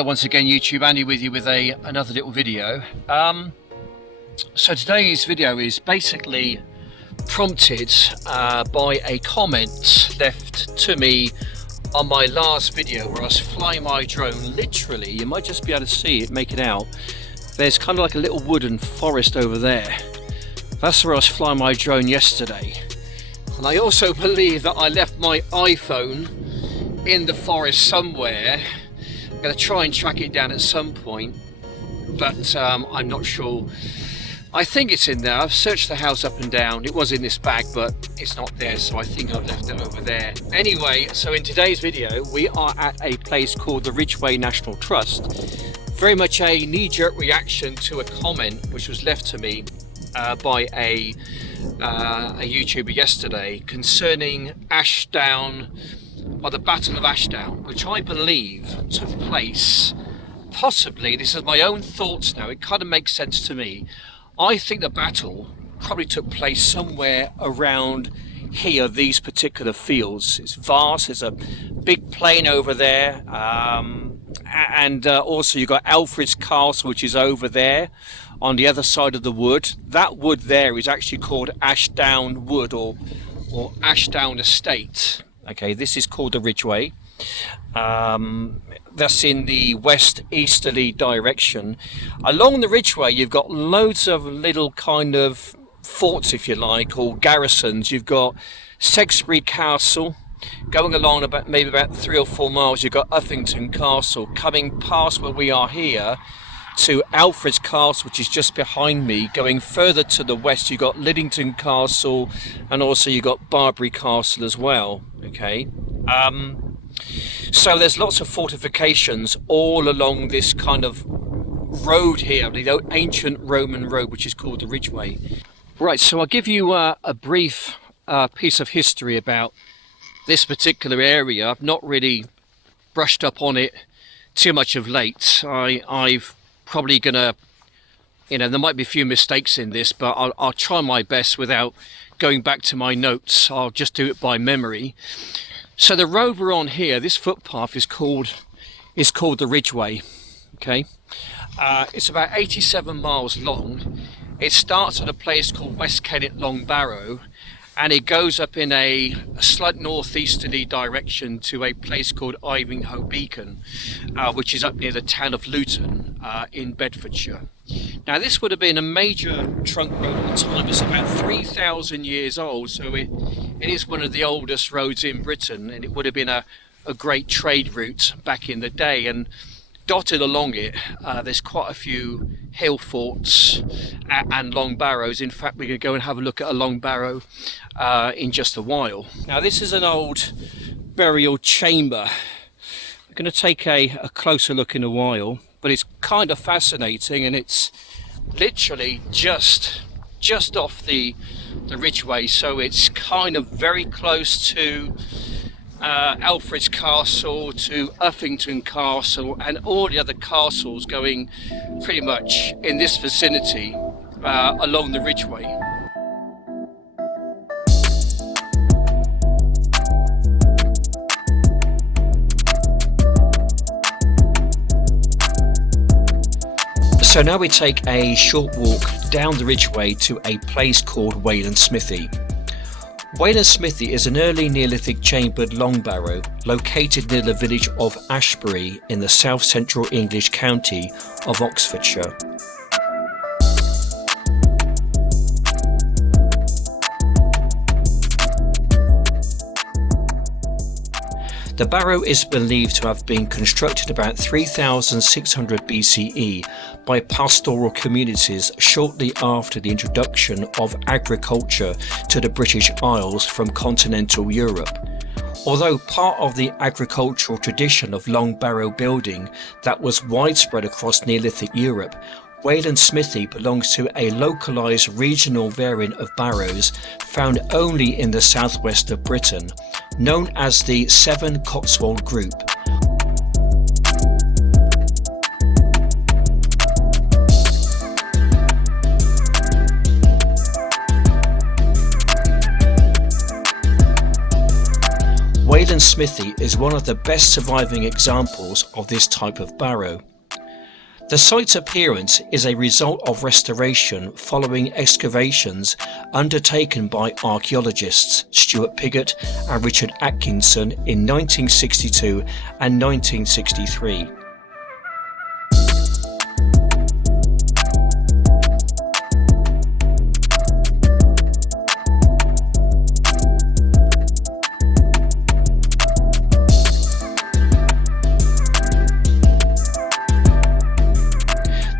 Hello once again YouTube, Andy with you with another little video. So today's video is basically prompted by a comment left to me on my last video where I was flying my drone. Literally, you might just be able to see it, make it out. There's kind of like a little wooden forest over there. That's where I was flying my drone yesterday. And I also believe that I left my iPhone in the forest somewhere. I'm going to try and track it down at some point, but I'm not sure. I think it's in there. I've searched the house up and down. It was in this bag, but it's not there, so I think I've left it over there. Anyway, so in today's video, we are at a place called the Ridgeway National Trust. Very much a knee-jerk reaction to a comment which was left to me by a YouTuber yesterday concerning Ashdown, or the Battle of Ashdown, which I believe took place, possibly, this is my own thoughts now, it kind of makes sense to me. I think the battle probably took place somewhere around here, these particular fields. It's vast, there's a big plain over there, and also you've got Alfred's Castle, which is over there on the other side of the wood. That wood there is actually called Ashdown Wood or Ashdown Estate. Okay, this is called the Ridgeway. That's in the west easterly direction. Along the Ridgeway you've got loads of little kind of forts, if you like, or garrisons. You've got Sexbury Castle. Going along maybe about 3 or 4 miles you've got Uffington Castle. Coming past where we are here to Alfred's Castle, which is just behind me. Going further to the west you've got Liddington Castle, and also you've got Barbary Castle as well. Okay, so there's lots of fortifications all along this kind of road here, the ancient Roman road, which is called the Ridgeway. Right, so I'll give you a brief piece of history about this particular area. I've not really brushed up on it too much of late. I've probably gonna, there might be a few mistakes in this, but I'll try my best without going back to my notes. I'll just do it by memory. So the road we're on here, this footpath is called the Ridgeway. Okay, it's about 87 miles long. It starts at a place called West Kennet Long Barrow, and it goes up in a slight northeasterly direction to a place called Ivinghoe Beacon, which is up near the town of Luton in Bedfordshire. Now this would have been a major trunk road at the time. It's about 3,000 years old, so it is one of the oldest roads in Britain, and it would have been a great trade route back in the day. And dotted along it, there's quite a few hill forts and long barrows. In fact, we're going to go and have a look at a long barrow in just a while. Now this is an old burial chamber. We're going to take a closer look in a while, but it's kind of fascinating, and it's literally just off the Ridgeway, so it's kind of very close to Alfred's Castle, to Uffington Castle, and all the other castles going pretty much in this vicinity along the Ridgeway. So now we take a short walk down the Ridgeway to a place called Whan Smithy. Whan Smithy is an early Neolithic chambered long barrow located near the village of Ashbury in the south central English county of Oxfordshire. The barrow is believed to have been constructed about 3600 BCE by pastoral communities shortly after the introduction of agriculture to the British Isles from continental Europe. Although part of the agricultural tradition of long barrow building that was widespread across Neolithic Europe, Whan Smithy belongs to a localised regional variant of barrows found only in the southwest of Britain, known as the Seven Cotswold Group. Whan Smithy is one of the best surviving examples of this type of barrow. The site's appearance is a result of restoration following excavations undertaken by archaeologists Stuart Piggott and Richard Atkinson in 1962 and 1963.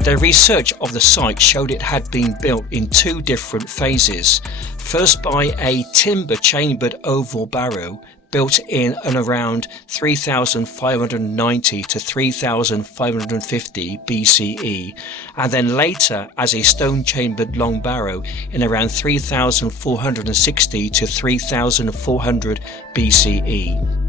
Their research of the site showed it had been built in two different phases. First by a timber chambered oval barrow built in and around 3590 to 3550 BCE, and then later as a stone chambered long barrow in around 3460 to 3400 BCE.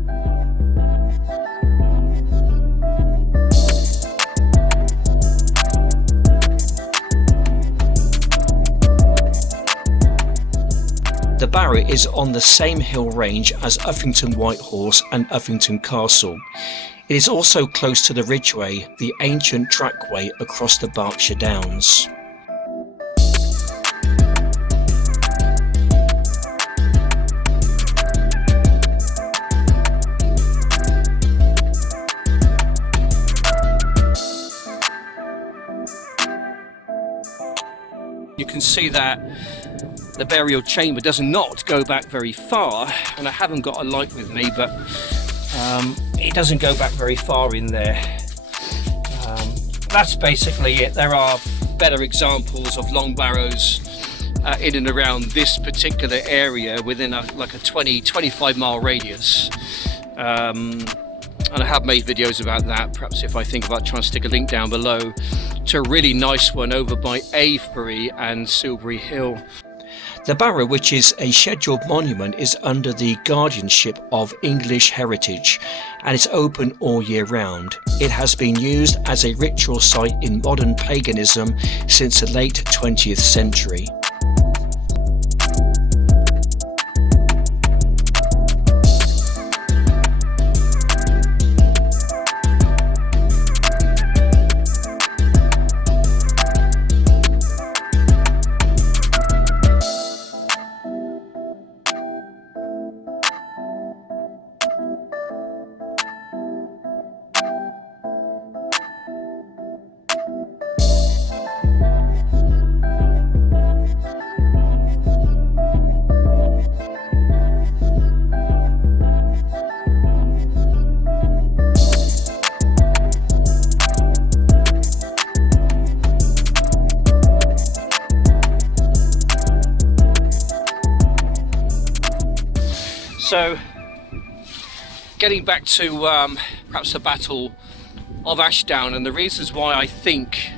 The barrow is on the same hill range as Uffington Whitehorse and Uffington Castle. It is also close to the Ridgeway, the ancient trackway across the Berkshire Downs. You can see that the burial chamber does not go back very far, and I haven't got a light with me, but it doesn't go back very far in there. That's basically it. There are better examples of long barrows in and around this particular area within like a 20-25 mile radius. And I have made videos about that. Perhaps if I think about trying to stick a link down below to a really nice one over by Avebury and Silbury Hill. The barrow, which is a scheduled monument, is under the guardianship of English Heritage and is open all year round. It has been used as a ritual site in modern paganism since the late 20th century. So, getting back to perhaps the Battle of Ashdown and the reasons why I think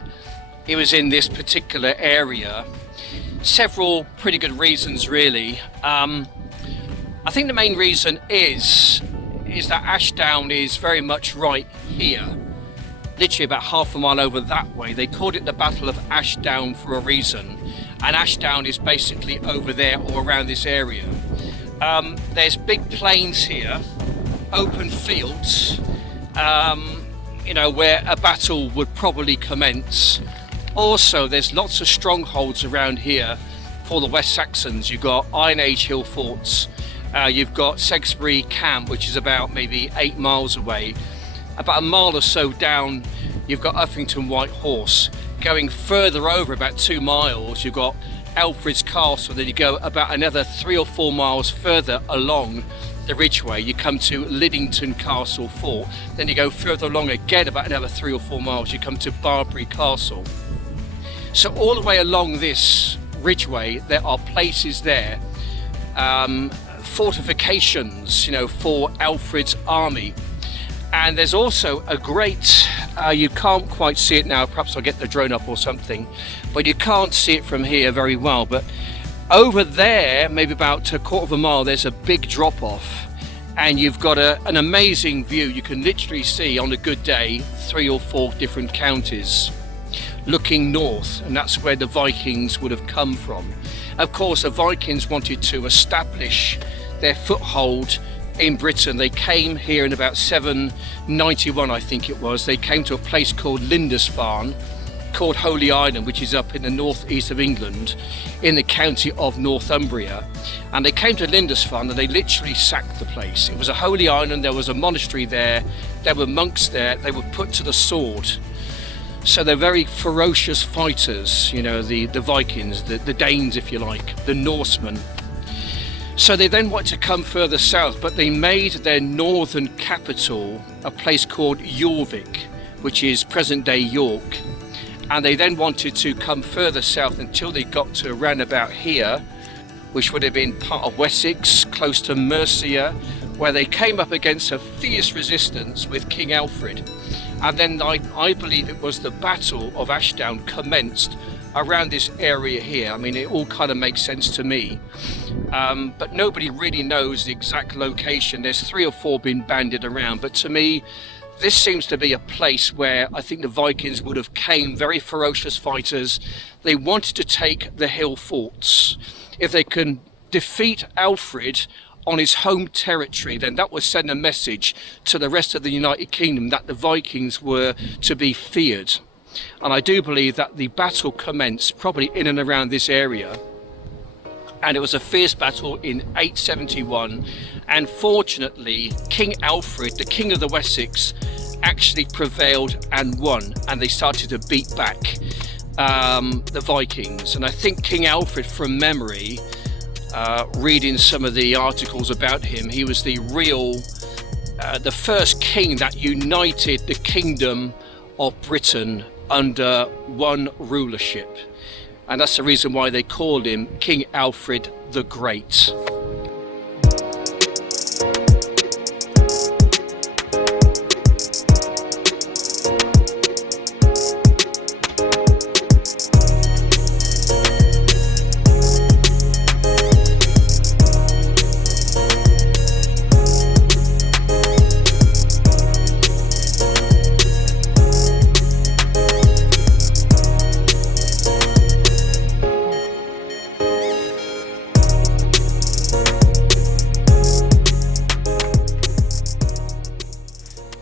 it was in this particular area, several pretty good reasons really. I think the main reason is that Ashdown is very much right here, literally about half a mile over that way. They called it the Battle of Ashdown for a reason, and Ashdown is basically over there or around this area. There's big plains here, open fields, you know, where a battle would probably commence. Also, there's lots of strongholds around here for the West Saxons. You've got Iron Age hill forts, you've got Sexbury Camp, which is about maybe 8 miles away. About a mile or so down, you've got Uffington Whitehorse. Going further over about 2 miles, you've got Alfred's Castle. Then you go about another 3 or 4 miles further along the Ridgeway, you come to Liddington Castle Fort. Then you go further along again about another 3 or 4 miles, you come to Barbary Castle. So all the way along this Ridgeway there are places there, fortifications, you know, for Alfred's army. And there's also a great, you can't quite see it now, perhaps I'll get the drone up or something, but you can't see it from here very well, but over there, maybe about a quarter of a mile, there's a big drop off, and you've got an amazing view. You can literally see on a good day 3 or 4 different counties looking north, and that's where the Vikings would have come from. Of course, the Vikings wanted to establish their foothold in Britain. They came here in about 791, I think it was. They came to a place called Lindisfarne, called Holy Island, which is up in the northeast of England in the county of Northumbria. And they came to Lindisfarne and they literally sacked the place. It was a holy island, there was a monastery there, there were monks there, they were put to the sword. So they're very ferocious fighters, you know, the Vikings, the Danes if you like, the Norsemen. So they then wanted to come further south, but they made their northern capital a place called Jorvik, which is present day York. And they then wanted to come further south until they got to around about here, which would have been part of Wessex, close to Mercia, where they came up against a fierce resistance with King Alfred. And then I believe it was the Battle of Ashdown commenced around this area here. I mean, it all kind of makes sense to me. But nobody really knows the exact location. There's 3 or 4 been banded around, but to me, this seems to be a place where I think the Vikings would have came, very ferocious fighters. They wanted to take the hill forts. If they can defeat Alfred on his home territory, then that would send a message to the rest of the United Kingdom that the Vikings were to be feared. And I do believe that the battle commenced probably in and around this area. And it was a fierce battle in 871, and fortunately King Alfred, the King of the Wessex, actually prevailed and won, and they started to beat back the Vikings. And I think King Alfred, from memory, reading some of the articles about him, he was the first king that united the kingdom of Britain under one rulership. And that's the reason why they called him King Alfred the Great.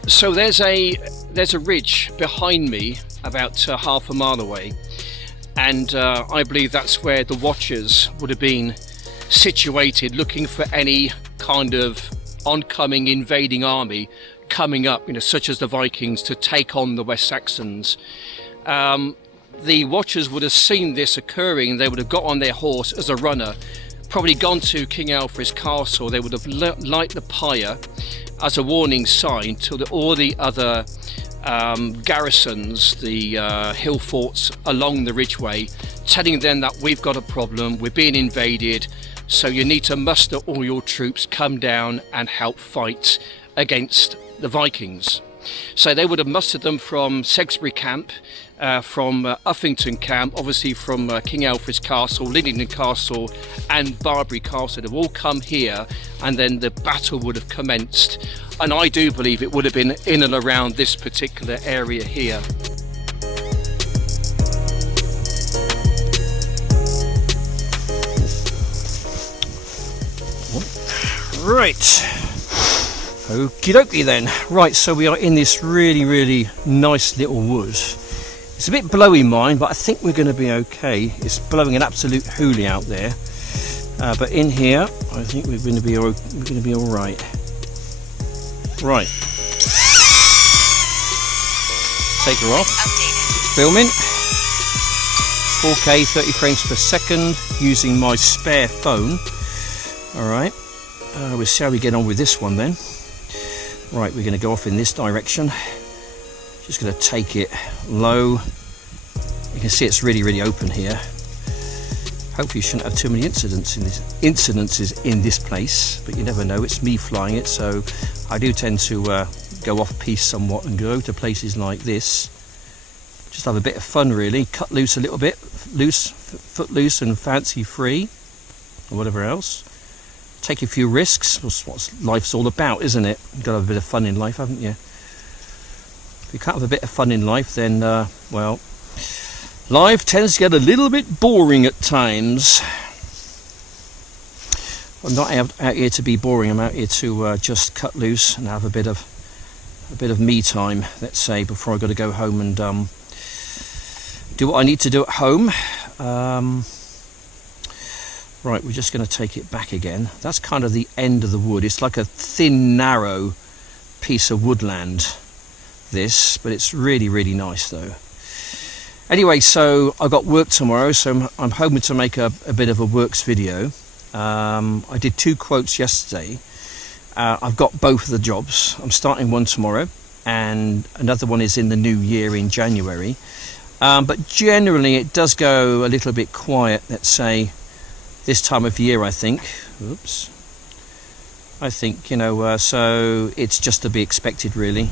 So there's a ridge behind me about half a mile away, and I believe that's where the Watchers would have been situated, looking for any kind of oncoming invading army coming up, you know, such as the Vikings, to take on the West Saxons. The Watchers would have seen this occurring. They would have got on their horse as a runner, probably gone to King Alfred's castle. They would have light the pyre as a warning sign to all the other garrisons, the hill forts along the ridgeway, telling them that we've got a problem, we're being invaded, so you need to muster all your troops, come down and help fight against the Vikings. So they would have mustered them from Salisbury camp, from Uffington camp, obviously from King Alfred's castle, Liddington castle and Barbary castle. They've all come here, and then the battle would have commenced. And I do believe it would have been in and around this particular area here. Right. Okie dokie then. Right, so we are in this really nice little wood. It's a bit blowy, mine, but I think we're going to be okay. It's blowing an absolute hoolie out there, but in here I think we're going to be all right. Right, take her off. Filming 4K 30 frames per second using my spare phone. All right, we'll see how we get on with this one then. Right, we're going to go off in this direction. Just going to take it low. You can see it's really open here. Hopefully you shouldn't have too many incidences in this place, but you never know. It's me flying it, so I do tend to go off piste somewhat and go to places like this. Just have a bit of fun really, cut loose a little bit, foot loose and fancy free, or whatever else. Take a few risks. That's what life's all about, isn't it? You've got to have a bit of fun in life, haven't you? If you can't have a bit of fun in life, then, well, life tends to get a little bit boring at times. I'm not out here to be boring. I'm out here to just cut loose and have a bit of me time, let's say, before I've got to go home and do what I need to do at home. Right, we're just going to take it back again. That's kind of the end of the wood. It's like a thin, narrow piece of woodland, this, but it's really, really nice though. Anyway, so I've got work tomorrow, so I'm hoping to make a bit of a works video. I did 2 quotes yesterday. I've got both of the jobs. I'm starting one tomorrow and another one is in the new year in January. But generally it does go a little bit quiet, let's say, this time of year, I think. Oops. I think, you know, so it's just to be expected, really.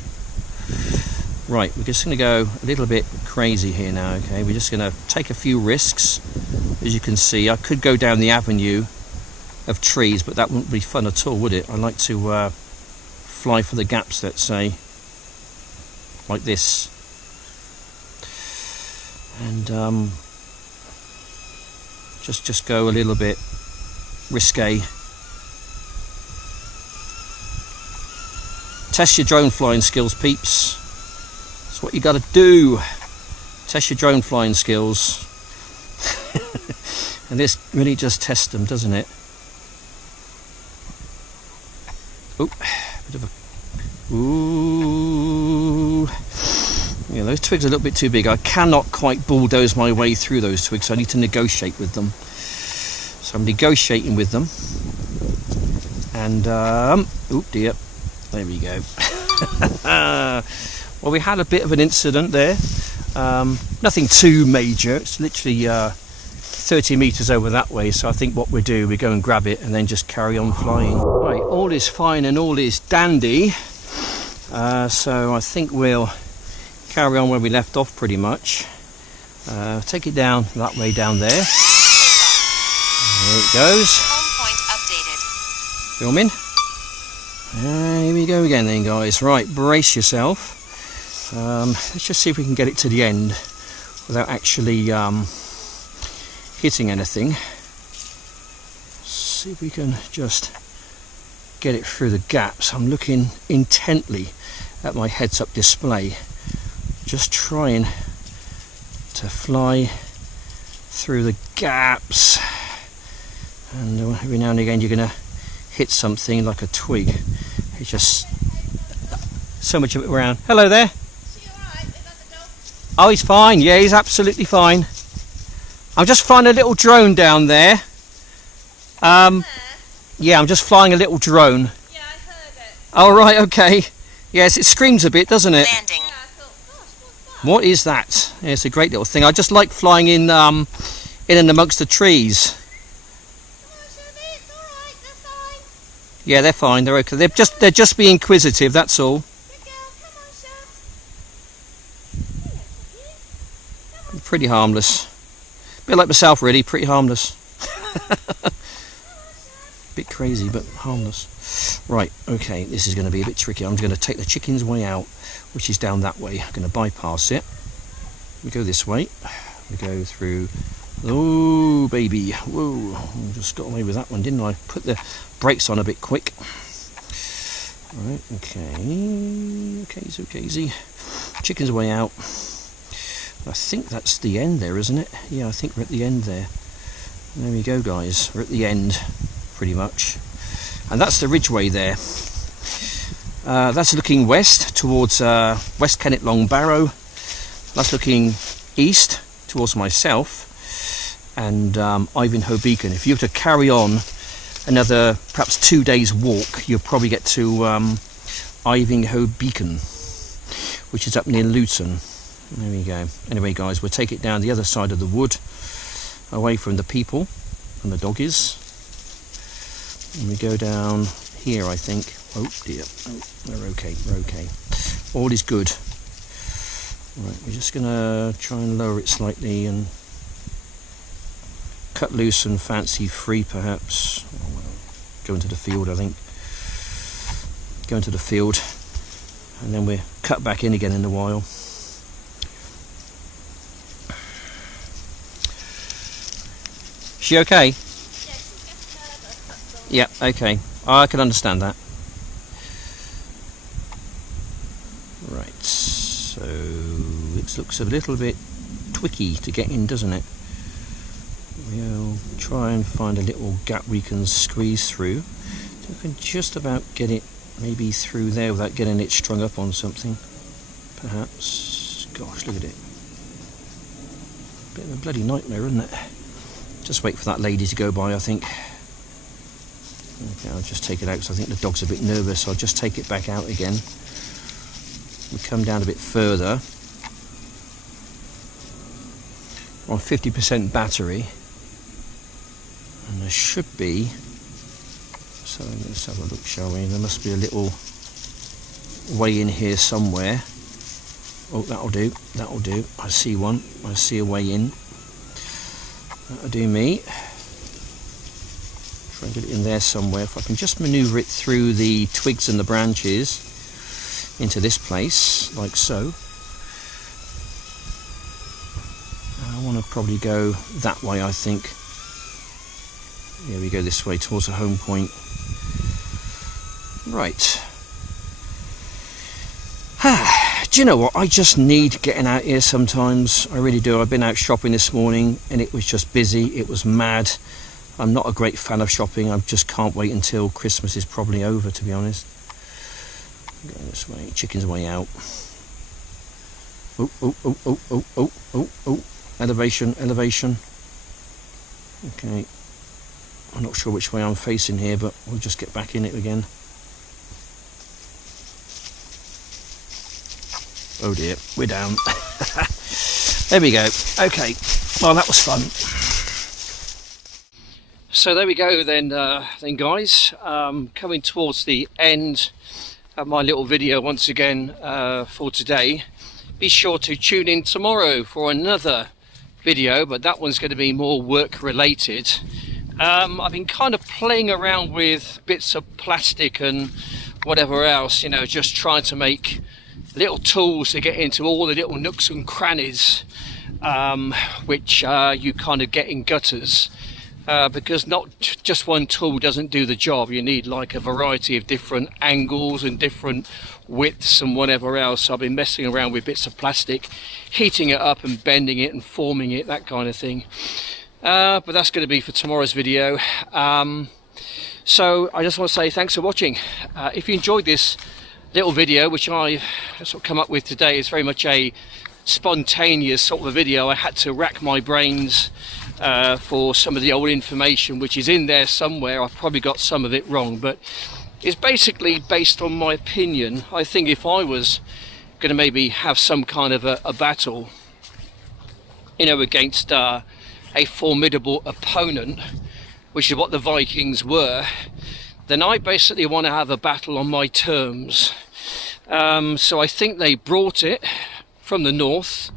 Right, we're just going to go a little bit crazy here now, okay? We're just going to take a few risks. As you can see, I could go down the avenue of trees, but that wouldn't be fun at all, would it? I like to fly for the gaps, let's say, like this. And just go a little bit risque. Test your drone flying skills, peeps. That's what you got to do. Test your drone flying skills. And this really just tests them, doesn't it? Oh, bit of a... Ooh. Yeah, those twigs are a little bit too big. I cannot quite bulldoze my way through those twigs, so I need to negotiate with them. So I'm negotiating with them. And, oh dear. There we go. Well, we had a bit of an incident there. Nothing too major. It's literally 30 metres over that way. So I think what we do, we go and grab it and then just carry on flying. Right, all is fine and all is dandy. So I think we'll carry on where we left off pretty much. Take it down that way down there. There it goes. Home point updated. Filming. Here we go again then, guys. Right, brace yourself. Let's just see if we can get it to the end without actually hitting anything. See if we can just get it through the gaps. I'm looking intently at my heads-up display, just trying to fly through the gaps. And every now and again you're going to hit something like a twig. It's just so much of it around. Hello there. Is he alright? Is that the dog? Oh, he's fine. Yeah, he's absolutely fine. I'm just flying a little drone down there. Yeah, I'm just flying a little drone. Yeah, I heard it. Oh, right, okay. Yes, it screams a bit, doesn't it? Landing. Yeah, I thought, gosh, what's that? What is that? Yeah, it's a great little thing. I just like flying in and amongst the trees. Come on, Smithy, it's alright, they're fine. Yeah, they're fine. They're okay. They're just being inquisitive. That's all. Good girl, come on, Shat. Come on, Pretty harmless. Bit like myself, really. Pretty harmless. Bit crazy, but harmless. Right. Okay. This is going to be a bit tricky. I'm going to take the chicken's way out, which is down that way. I'm going to bypass it. We go this way. We go through. Oh, baby. Whoa. I just got away with that one, didn't I? Put the brakes on a bit quick. Right. Okay. Okay. Chicken's way out. I think that's the end there, isn't it? Yeah, I think we're at the end there. There we go, guys. We're at the end, pretty much. And that's the ridgeway there. That's looking west towards West Kennet Long Barrow. That's looking east towards myself and Ivanhoe Beacon. If you were to carry on another perhaps 2 days walk, you'll probably get to Ivanhoe Beacon, which is up near Luton. There we go. Anyway, guys, we'll take it down the other side of the wood, away from the people and the doggies. And we go down here, I think. Oh dear. Oh, we're okay. All is good. Right, we're just going to try and lower it slightly and cut loose and fancy free, perhaps. Oh, well, go into the field, I think. Go into the field, and then we'll cut back in again in a while. She okay? Yeah, she's just nervous, that's all. Yeah, okay. I can understand that. Right, so it looks a little bit twicky to get in, doesn't it? We'll try and find a little gap we can squeeze through. So we can just about get it maybe through there without getting it strung up on something. Perhaps. Gosh, look at it. Bit of a bloody nightmare, isn't it? Just wait for that lady to go by, I think. Okay, I'll just take it out because I think the dog's a bit nervous, so I'll just take it back out again. We come down a bit further. We're on 50% battery. And there should be, so let's have a look, shall we? There must be a little way in here somewhere. Oh, that'll do, that'll do. I see one, I see a way in. That'll do me. Try and get it in there somewhere. If I can just manoeuvre it through the twigs and the branches into this place, like so. I want to probably go that way, I think. Here we go, this way towards the home point. Right. Do you know what? I just need getting out here sometimes. I really do. I've been out shopping this morning and it was just busy. It was mad. I'm not a great fan of shopping. I just can't wait until Christmas is probably over, to be honest. Going this way. Chicken's way out. Oh, oh, oh, oh, oh, oh, oh, oh. Elevation, elevation. Okay. I'm not sure which way I'm facing here, but we'll just get back in it again. Oh dear, we're down. There we go. Okay, well that was fun. So there we go then guys. Coming towards the end of my little video once again for today. Be sure to tune in tomorrow for another video, but that one's going to be more work related. I've been kind of playing around with bits of plastic and whatever else, you know, just trying to make little tools to get into all the little nooks and crannies which you kind of get in gutters, because not just one tool doesn't do the job. You need like a variety of different angles and different widths and whatever else. So I've been messing around with bits of plastic, heating it up and bending it and forming it, that kind of thing. But that's going to be for tomorrow's video. So I just want to say thanks for watching. If you enjoyed this little video, which I sort of come up with today, is very much a spontaneous sort of a video. I had to rack my brains for some of the old information which is in there somewhere. I've probably got some of it wrong, but it's basically based on my opinion. I think if I was going to maybe have some kind of a battle, you know, against a formidable opponent, which is what the Vikings were, then I basically want to have a battle on my terms. So I think they brought it from the north,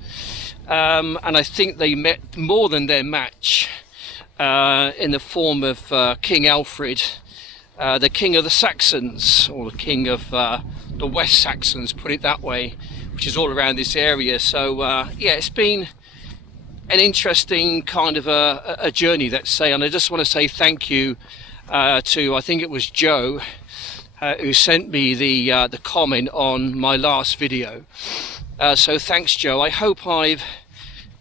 and I think they met more than their match in the form of King Alfred, the king of the Saxons, or the king of the West Saxons, put it that way, which is all around this area. So yeah, it's been an interesting kind of a journey, let's say, and I just want to say thank you to, I think it was Joe, who sent me the comment on my last video. So thanks, Joe. I hope I've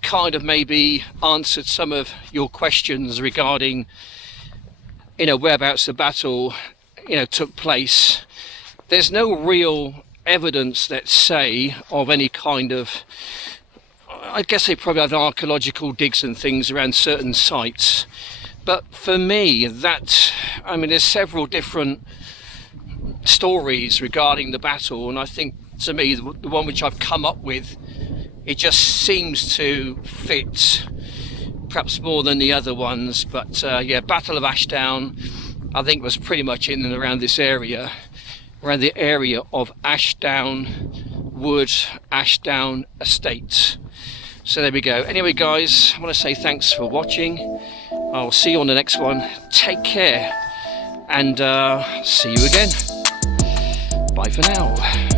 kind of maybe answered some of your questions regarding, you know, whereabouts the battle, you know, took place. There's no real evidence, let's say, of any kind of, I guess they probably have archaeological digs and things around certain sites. But for me, that, I mean, there's several different stories regarding the battle, and I think, to me, the one which I've come up with, it just seems to fit perhaps more than the other ones. But yeah, Battle of Ashdown, I think, was pretty much in and around this area, around the area of Ashdown Wood, Ashdown Estate. So there we go. Anyway, guys, I want to say thanks for watching. I'll see you on the next one. Take care, and see you again. Bye for now.